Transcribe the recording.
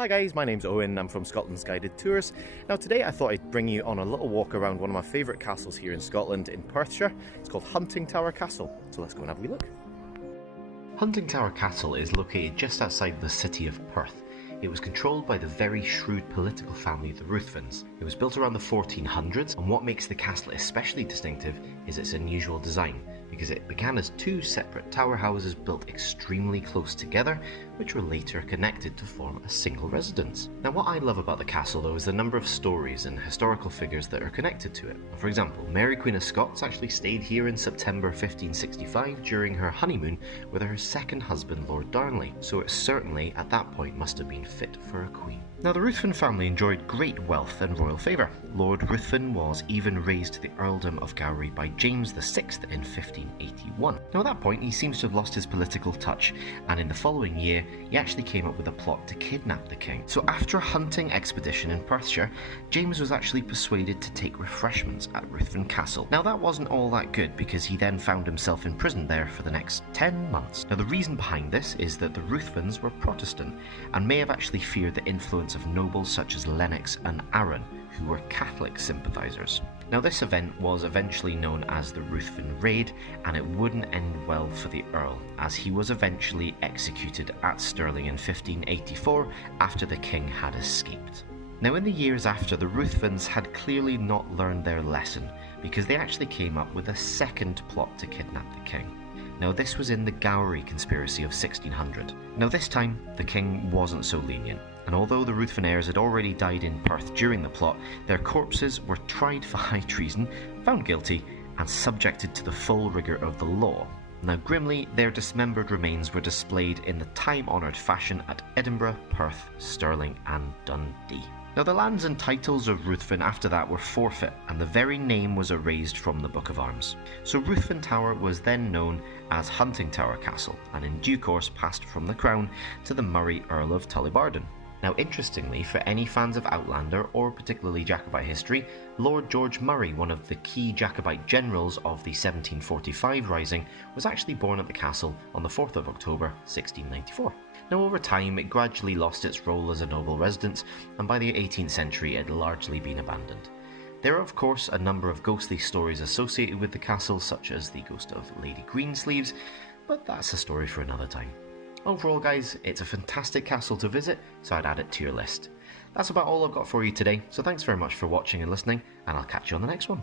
Hi guys, my name's Owen, I'm from Scotland's Guided Tours. Now today I thought I'd bring you on a little walk around one of my favourite castles here in Scotland in Perthshire. It's called Huntingtower Castle, so let's go and have a wee look. Huntingtower Castle is located just outside the city of Perth. It was controlled by the very shrewd political family the Ruthvens. It was built around the 1400s, and what makes the castle especially distinctive is its unusual design, because it began as two separate tower houses built extremely close together, which were later connected to form a single residence. Now what I love about the castle though is the number of stories and historical figures that are connected to it. For example, Mary Queen of Scots actually stayed here in September 1565 during her honeymoon with her second husband Lord Darnley, so it certainly at that point must have been fit for a queen. Now the Ruthven family enjoyed great wealth and royal favour. Lord Ruthven was even raised to the earldom of Gowrie by James VI in 1581. Now at that point he seems to have lost his political touch, and in the following year he actually came up with a plot to kidnap the king. So after a hunting expedition in Perthshire, James was actually persuaded to take refreshments at Ruthven Castle. Now that wasn't all that good, because he then found himself imprisoned there for the next 10 months. Now the reason behind this is that the Ruthvens were Protestant and may have actually feared the influence of nobles such as Lennox and Arran, who were Catholic sympathisers. Now this event was eventually known as the Ruthven Raid, and it wouldn't end well for the Earl, as he was eventually executed at Stirling in 1584 after the king had escaped. Now in the years after, the Ruthvens had clearly not learned their lesson, because they actually came up with a second plot to kidnap the king. Now this was in the Gowrie conspiracy of 1600. Now this time, the king wasn't so lenient, and although the Ruthven heirs had already died in Perth during the plot, their corpses were tried for high treason, found guilty, and subjected to the full rigour of the law. Now grimly, their dismembered remains were displayed in the time-honoured fashion at Edinburgh, Perth, Stirling and Dundee. Now the lands and titles of Ruthven after that were forfeit, and the very name was erased from the Book of Arms. So Ruthven Tower was then known as Huntingtower Castle, and in due course passed from the crown to the Murray Earl of Tullibardine. Now interestingly, for any fans of Outlander or particularly Jacobite history, Lord George Murray, one of the key Jacobite generals of the 1745 Rising, was actually born at the castle on the 4th of October 1694. Now over time it gradually lost its role as a noble residence, and by the 18th century it had largely been abandoned. There are of course a number of ghostly stories associated with the castle, such as the ghost of Lady Greensleeves, but that's a story for another time. Overall guys, it's a fantastic castle to visit, so I'd add it to your list. That's about all I've got for you today, so thanks very much for watching and listening, and I'll catch you on the next one.